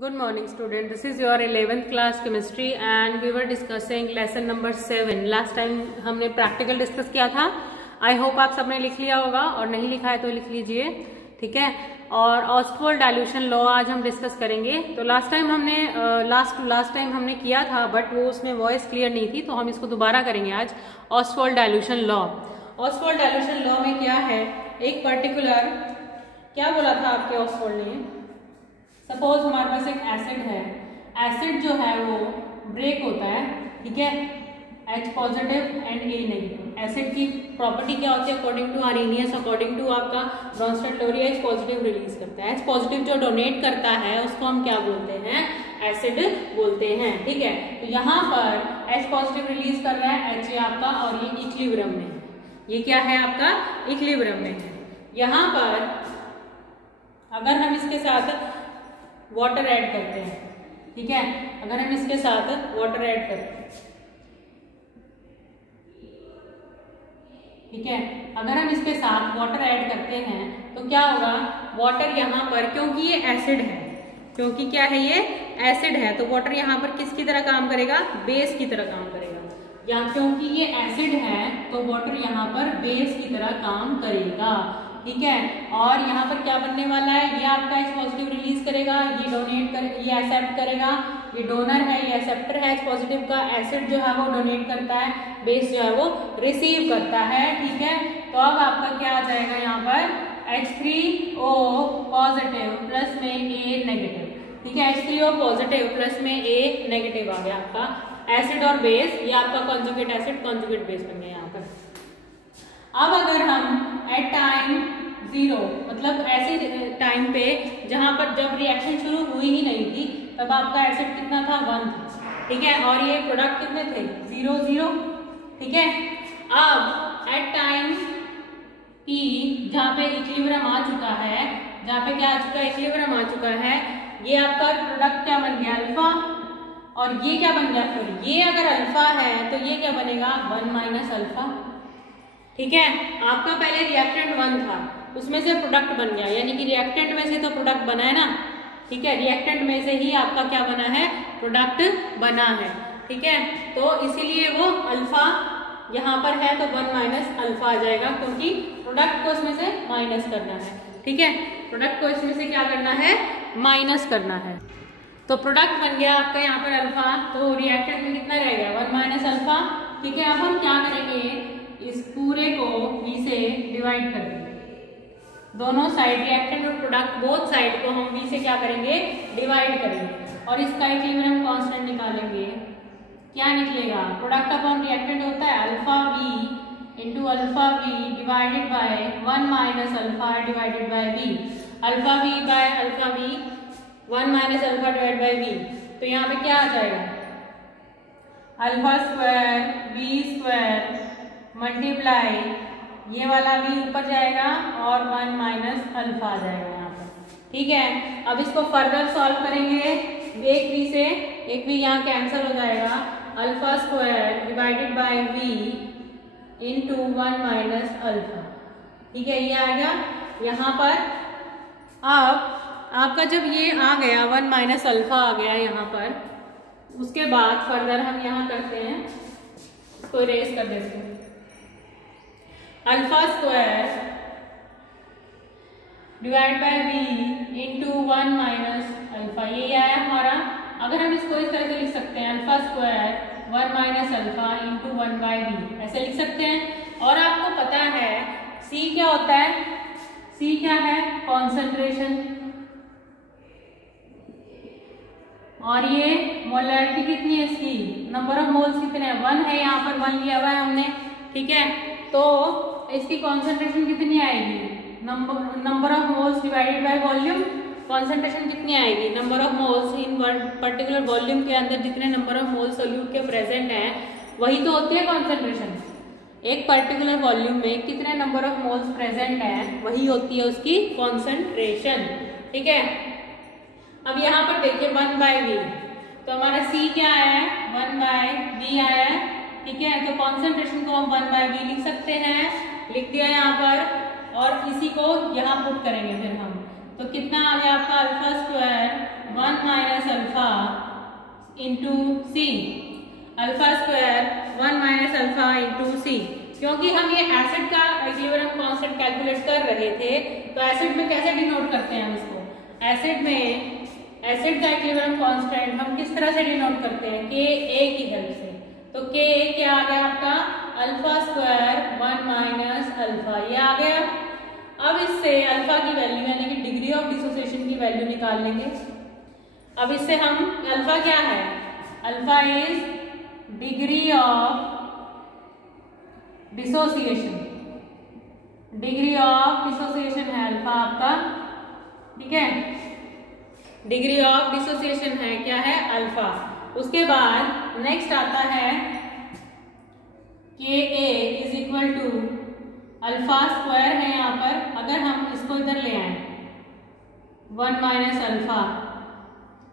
Good morning student, this is your 11th class chemistry and we were discussing lesson number 7. Last time हमने practical discuss किया था. I hope आप सबने लिख लिया होगा और नहीं लिखा है तो लिख लीजिए, ठीक है. और ऑस्टफोल्ड डाइल्यूशन लॉ आज हम डिस्कस करेंगे. तो लास्ट टाइम हमने किया था बट वो उसमें वॉइस क्लियर नहीं थी तो हम इसको दोबारा करेंगे आज. ऑस्टफोल्ड डाइल्यूशन लॉ. ऑस्टफोल्ड डाइल्यूशन लॉ में क्या है, एक पर्टिकुलर क्या बोला था आपके ऑस्टफोल्ड ने. सपोज हमारे पास एक एसिड है, एसिड जो है वो ब्रेक होता है, ठीक है, H positive and A negative. Acid की प्रॉपर्टी क्या होती है according to Arrhenius, according to आपका Bronsted Lowry H positive release करता है. H पॉजिटिव जो डोनेट करता है उसको हम क्या बोलते हैं, एसिड बोलते हैं, ठीक है. तो यहाँ पर H पॉजिटिव रिलीज कर रहा है, H आपका, और ये इक्विलिब्रियम में है. ये क्या है आपका, इक्विलिब्रियम में है. यहाँ पर अगर हम इसके साथ वाटर ऐड करते हैं, ठीक है, अगर हम इसके साथ वाटर ऐड करते हैं, ठीक है, अगर हम इसके साथ वाटर ऐड करते हैं तो क्या होगा, वाटर यहाँ पर, क्योंकि ये एसिड है, क्योंकि क्या है ये एसिड है, तो वाटर यहाँ पर किसकी तरह काम करेगा, बेस की तरह काम करेगा. या क्योंकि ये एसिड है तो वाटर यहाँ पर बेस की तरह काम करेगा, ठीक है. और यहाँ पर क्या बनने वाला है, ये आपका H पॉजिटिव रिलीज करेगा, ये डोनेट कर, ये एक्सेप्ट करेगा, ये डोनर है, ये एक्सेप्टर है H पॉजिटिव का. एसिड जो है वो डोनेट करता है, बेस जो है वो रिसीव करता है, ठीक है. तो अब आपका क्या आ जाएगा यहाँ पर, H3O पॉजिटिव प्लस में A नेगेटिव, ठीक है. H3O पॉजिटिव प्लस में A नेगेटिव आ गया आपका. एसिड और बेस, ये आपका कॉन्जुगेट एसिड कॉन्जुगेट बेस बन गया यहाँ पर. अब अगर हम एट टाइम 0, मतलब ऐसे टाइम पे जहां पर जब रिएक्शन शुरू हुई ही नहीं थी तब आपका एसिड कितना था, 1 था, ठीक है, और ये प्रोडक्ट कितने थे, 0 0, ठीक है. अब एट टाइम T जहां पे इक्विलिब्रियम आ चुका है, जहां पे क्या आ चुका है, इक्विलिब्रियम आ चुका है, ये आपका प्रोडक्ट क्या बन गया, अल्फा, और ये क्या बन गया, फिर ये अगर अल्फा है तो ये क्या बनेगा, 1 माइनस अल्फा, ठीक है. आपका पहले रिएक्टेंट 1 था, उसमें से प्रोडक्ट बन गया, यानी कि रिएक्टेंट में से तो प्रोडक्ट बना है ना, ठीक है, रिएक्टेंट में से ही आपका क्या बना है, प्रोडक्ट बना है, ठीक है. तो इसीलिए वो अल्फा यहाँ पर है तो 1 माइनस अल्फा आ जाएगा, क्योंकि प्रोडक्ट को इसमें से माइनस करना है, ठीक है, प्रोडक्ट को इसमें से क्या करना है, माइनस करना है. तो प्रोडक्ट बन गया आपका यहाँ पर अल्फा, तो रिएक्टेंट में कितना रह गया, 1 माइनस अल्फा, ठीक है. अब हम क्या करेंगे, इस पूरे को V से डिवाइड कर देंगे, दोनों साइड रिएक्टेंट और प्रोडक्ट बोथ साइड को हम V से क्या करेंगे, डिवाइड करेंगे, और इसका इक्विलिब्रियम कांस्टेंट निकालेंगे. क्या निकलेगा, प्रोडक्ट अपॉन रिएक्टेंट होता है alpha V into alpha V divided by 1 minus alpha divided by V. Alpha V by alpha V, 1 minus alpha divide by V. तो यहाँ पे क्या आ जाएगा, alpha square V square multiply, ये वाला भी ऊपर जाएगा और 1 माइनस अल्फा आ जाएगा यहाँ पर, ठीक है. अब इसको फर्दर सॉल्व करेंगे, एक V से एक V यहाँ कैंसिल हो जाएगा, alpha square divided by V into 1 minus alpha, ठीक है, ये आ गया यहाँ पर. अब आपका जब ये आ गया 1 माइनस अल्फा आ गया यहाँ पर, उसके बाद फर्दर हम यहाँ करते हैं, इसको इरेज कर देते हैं, alpha square divide by V into 1 minus alpha, ये आया हमारा. अगर हम इसको इस तरह से लिख सकते हैं, alpha square 1 minus alpha into 1 by V, ऐसे लिख सकते हैं. और आपको पता है C क्या होता है, C क्या है, कॉन्सेंट्रेशन, और ये मोलैरिटी कितनी है इसकी, नंबर ऑफ मोल्स कितने हैं, 1 है, यहाँ पर 1 लिया हुआ है हमने, ठीक है. तो इसकी कॉन्सेंट्रेशन कितनी आएगी, number of moles divided by volume. Concentration कितनी आएगी, number of moles in particular volume के अंदर जितने नंबर ऑफ मोल्स सोल्यूट के प्रेजेंट हैं वही तो होती है कॉन्सेंट्रेशन. एक पर्टिकुलर वॉल्यूम में कितने नंबर ऑफ मोल्स प्रेजेंट हैं वही होती है उसकी कॉन्सेंट्रेशन, ठीक है. अब यहाँ पर देखिए 1 बाय V, तो हमारा C क्या आया है, 1 बाय V आया है, ठीक है. तो कॉन्सेंट्रेशन को हम 1 बाय V लिख सकते हैं, लिख दिया यहाँ पर, और इसी को यहाँ पुट करेंगे फिर हम, तो कितना आ गया आपका, alpha square 1 minus into C, alpha square 1 minus alpha into C. क्योंकि हम ये एसिड का इक्विलिब्रियम कांस्टेंट कैलकुलेट कर रहे थे, तो एसिड में कैसे डिनोट करते हैं हम इसको, एसिड में एसिड का इक्विलिब्रियम कांस्टेंट हम किस तरह से डिनोट करते हैं, के ए की हेल्प से। तो के ए क्या आ गया आपका, अल्फा स्क्वायर 1 माइनस अल्फा, ये आ गया। अब इससे अल्फा की वैल्यू यानी कि डिग्री ऑफ डिसोसिएशन की वैल्यू निकाल लेंगे। अब इससे हम, अल्फा क्या है, alpha is degree of dissociation, degree of dissociation है अल्फा आपका, ठीक है, डिग्री ऑफ डिसोसिएशन है क्या है, अल्फा। उसके बाद नेक्स्ट आता है K A is equal to alpha square है यहाँ पर, अगर हम इसको इधर ले आए 1 माइनस अल्फा,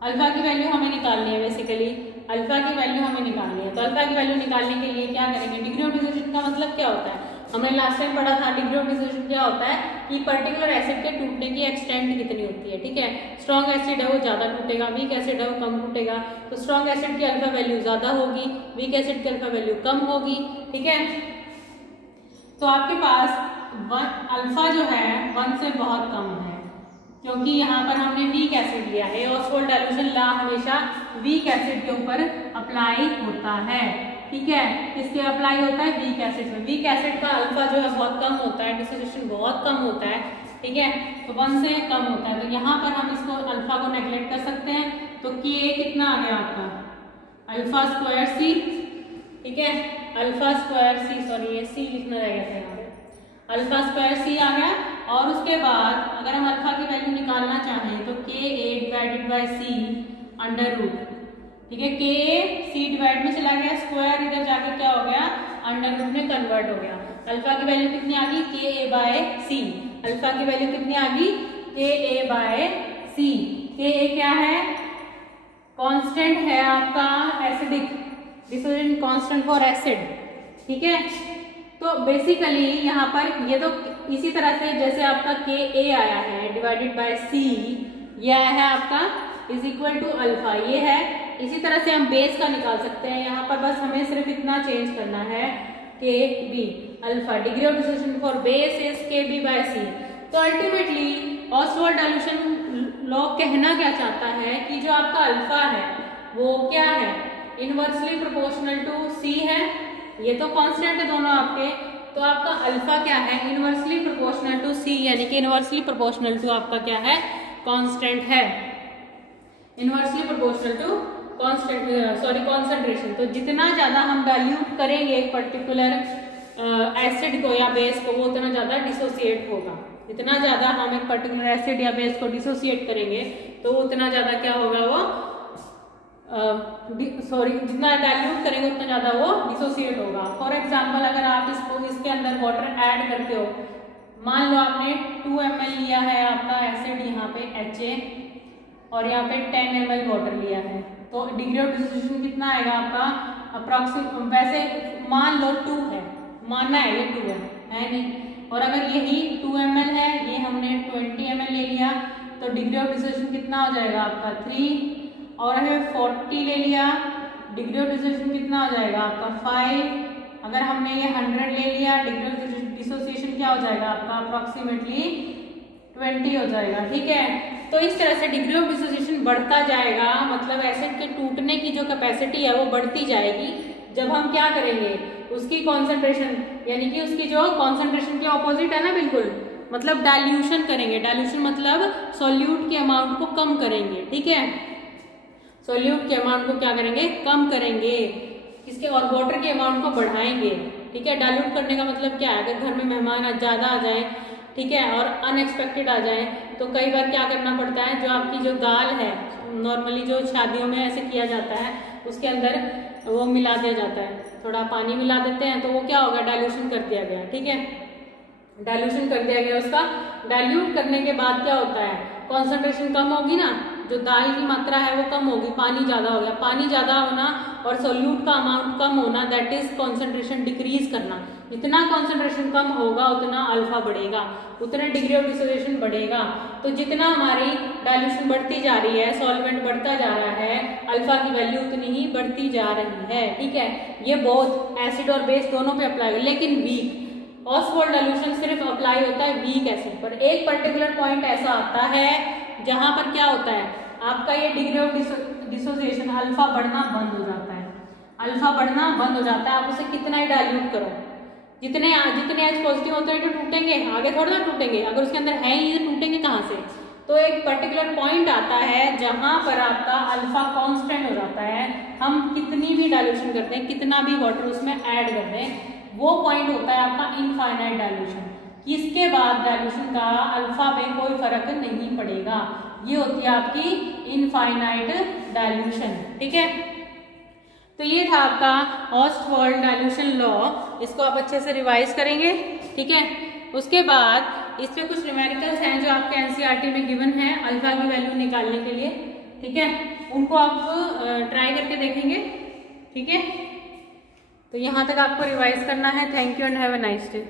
अल्फा की वैल्यू हमें निकालनी है, बेसिकली अल्फा की वैल्यू हमें निकालनी है। तो अल्फा की वैल्यू निकालने के लिए क्या करेंगे, डिग्री ऑफ डिसोसिएशन का मतलब क्या होता है, हमने लास्ट टाइम पढ़ा था डिग्री ऑफ डिसोसिएशन क्या होता है कि पर्टिकुलर एसिड के टूटने की एक्सटेंट कितनी होती है, ठीक है। स्ट्रॉन्ग एसिड है वो ज्यादा टूटेगा, वीक एसिड है वो कम टूटेगा। तो स्ट्रॉन्ग एसिड की अल्फा वैल्यू ज्यादा होगी, वीक एसिड की अल्फा वैल्यू कम होगी, ठीक है। तो आपके पास अल्फा जो है 1 से बहुत कम है, क्योंकि यहाँ पर हमने वीक एसिड लिया है। ऑसवाल्ड डाइल्यूशन लॉ हमेशा वीक एसिड के ऊपर अप्लाई होता है, ठीक है, किसके अप्लाई होता है, वीक एसिड में। वीक एसिड का अल्फा जो है बहुत कम होता है, डिसोसिएशन बहुत कम होता है, ठीक है, तो 1 से कम होता है। तो यहाँ पर हम इसको अल्फा को नेग्लेक्ट कर सकते हैं। तो के कितना आ गया आपका, अल्फा स्क्वायर सी, ठीक है, अल्फा स्क्वायर सी, सॉरी ये सी लिखना रह गया था यहाँ पे, अल्फा स्क्वायर सी आ गया। और उसके बाद अगर हम अल्फा की वैल्यू निकालना चाहें तो K A divided by C under root, ठीक है, के सी डिवाइड में चला गया, स्क्वायर इधर जाकर क्या हो गया, अंडर रूट में कन्वर्ट हो गया। अल्फा की वैल्यू कितनी आ गई, के ए बाय सी, अल्फा की वैल्यू कितनी आ गई, के ए बाय सी। के ए क्या है, कांस्टेंट है आपका acidic dissociation constant for acid, ठीक है। तो बेसिकली यहाँ पर ये तो इसी तरह से जैसे आपका के ए आया है डिवाइडेड बाय सी, ये आया है आपका इज इक्वल टू अल्फा, ये है। इसी तरह से हम बेस का निकाल सकते हैं, यहाँ पर बस हमें सिर्फ इतना चेंज करना है, K B alpha, degree of dissociation for base is K B by C. तो अल्टीमेटली ऑसवाल्ड डाइल्यूशन लॉ कहना क्या चाहता है कि जो आपका अल्फा है वो क्या है, इनवर्सली प्रोपोर्शनल टू सी है, ये तो कांस्टेंट है दोनों आपके। तो आपका अल्फा क्या है, इनवर्सली प्रोपोर्शनल टू सी, यानी कि इनवर्सली प्रोपोर्शनल टू आपका क्या है, कांस्टेंट है, inversely proportional to constant, sorry concentration. तो जितना ज्यादा हम डाइल्यूट करेंगे एक पर्टिकुलर एसिड को या बेस को, वो उतना ज्यादा डिसोसिएट होगा। जितना ज्यादा हम एक पर्टिकुलर एसिड या बेस को डिसोसिएट करेंगे तो उतना ज्यादा क्या होगा, वो जितना डाइल्यूट करेंगे उतना ज्यादा वो डिसोसिएट होगा। फॉर एग्जाम्पल अगर आप इसको इसके अंदर वाटर ऐड करते हो, मान लो आपने 2 ml लिया है आपका एसिड, यहाँ पे HA, और यहाँ पे 10 ml वाटर लिया है, तो डिग्री ऑफ डिसोसिएशन कितना आएगा आपका अप्रोक्सीमेट, वैसे मान लो 2 है, मानना है ये 2 है नहीं, और अगर यही 2 ml है, ये हमने 20 ml ले लिया, तो डिग्री ऑफ डिसोसिएशन कितना हो जाएगा आपका 3, और अगर 40 ले लिया, डिग्री ऑफ डिसोसिएशन कितना हो जाएगा आपका 5, अगर हमने ये 100 ले लिया, डिग्री ऑफ डिसोसिएशन क्या हो जाएगा आपका अप्रोक्सीमेटली 20 हो जाएगा, ठीक है। तो इस तरह से डिग्री ऑफ डिसोसिएशन बढ़ता जाएगा, मतलब एसिड के टूटने की जो कैपेसिटी है वो बढ़ती जाएगी जब हम क्या करेंगे, उसकी कॉन्सेंट्रेशन, यानी कि उसकी जो कॉन्सेंट्रेशन के ऑपोजिट है ना, बिल्कुल, मतलब डाइल्यूशन करेंगे। डाइल्यूशन मतलब सॉल्यूट के अमाउंट को कम करेंगे, ठीक है, सॉल्यूट के अमाउंट को क्या करेंगे, कम करेंगे, किसके, और वाटर के अमाउंट को बढ़ाएंगे, ठीक है। डाइल्यूट करने का मतलब क्या है, अगर घर में मेहमान ज्यादा आ जाए, ठीक है, और अनएक्सपेक्टेड आ जाए, तो कई बार क्या करना पड़ता है, जो आपकी जो दाल है, नॉर्मली जो शादियों में ऐसे किया जाता है, उसके अंदर वो मिला दिया जाता है, थोड़ा पानी मिला देते हैं, तो वो क्या होगा, डाइल्यूशन कर दिया गया, ठीक है, डाइल्यूशन कर दिया गया। उसका डाइल्यूट करने के बाद क्या होता है, कॉन्सेंट्रेशन कम होगी ना, जो दाल की मात्रा है वो कम होगी, पानी ज्यादा हो गया, पानी ज्यादा होना और सोल्यूट का अमाउंट कम होना, दैट इज कॉन्सेंट्रेशन डिक्रीज करना। जितना कॉन्सेंट्रेशन कम होगा उतना अल्फा बढ़ेगा, उतना डिग्री ऑफ डिसोसिएशन बढ़ेगा। तो जितना हमारी डाइल्यूशन बढ़ती जा रही है, सॉल्वेंट बढ़ता जा रहा है, अल्फा की वैल्यू उतनी ही बढ़ती जा रही है। ठीक है, ये बोथ एसिड और बेस दोनों पे अप्लाई है, लेकिन वीक ऑसवाल्ड डाइल्यूशन सिर्फ अप्लाई होता है वीक एसिड पर। एक पर्टिकुलर पॉइंट ऐसा आता है जहां पर क्या होता है, आपका ये डिग्री ऑफ डिसोसिएशन अल्फा बढ़ना बंद हो जाता है, अल्फा बढ़ना बंद हो जाता है। आप उसे कितना ही डाइल्यूट करो, जितने एच पॉजिटिव होते हैं तो टूटेंगे, आगे थोड़ा ना टूटेंगे, अगर उसके अंदर है ही तो टूटेंगे कहाँ से। तो एक पर्टिकुलर पॉइंट आता है जहां पर आपका अल्फा कांस्टेंट हो जाता है, हम कितनी भी डाइल्यूशन करते हैं, कितना भी वाटर उसमें ऐड करते हैं, वो पॉइंट होता है आपका इनफाइनाइट डाइल्यूशन। इसके बाद डाइल्यूशन का अल्फा पे कोई फर्क नहीं पड़ेगा, ये होती है आपकी इनफाइनाइट डाइल्यूशन। ठीक है, तो ये था आपका ऑस्टवाल्ड डाइल्यूशन लॉ, इसको आप अच्छे से रिवाइज करेंगे। ठीक है, उसके बाद इस पे कुछ न्यूमेरिकल्स हैं जो आपके एनसीईआरटी में गिवन है अल्फा की वैल्यू निकालने के लिए। ठीक है, उनको आप ट्राई करके देखेंगे। ठीक है, तो यहाँ तक आपको रिवाइज करना है। Thank you and have a nice day.